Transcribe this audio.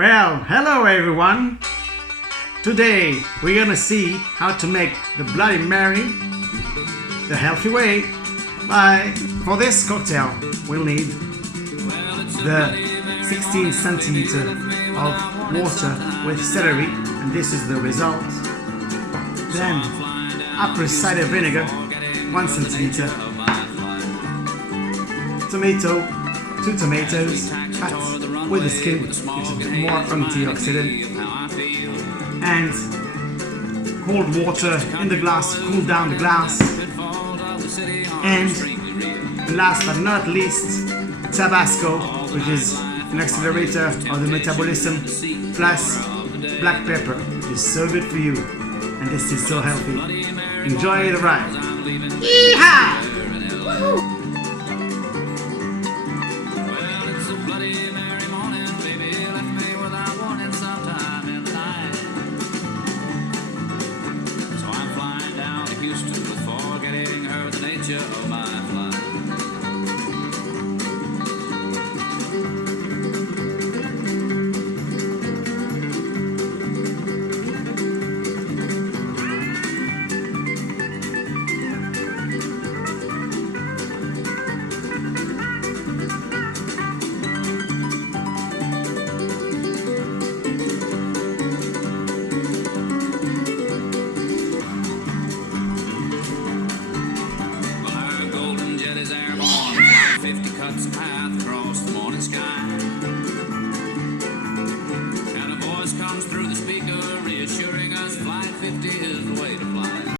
Well, hello everyone! Today we're gonna see how to make the Bloody Mary the healthy way. For this cocktail we'll need the 16 centiliter of water with celery, and this is the result. Then apple cider vinegar 1 centiliter, tomato, 2 tomatoes cut with the skin, which is a bit more antioxidant, and cold water in the glass to cool down the glass, and last but not least Tabasco, which is an accelerator of the metabolism, plus black pepper, which is so good for you, and this is so healthy. Enjoy the ride! Yeehaw! Woo! Of my flight. Path across the morning sky, and a voice comes through the speaker reassuring us Flight 50 is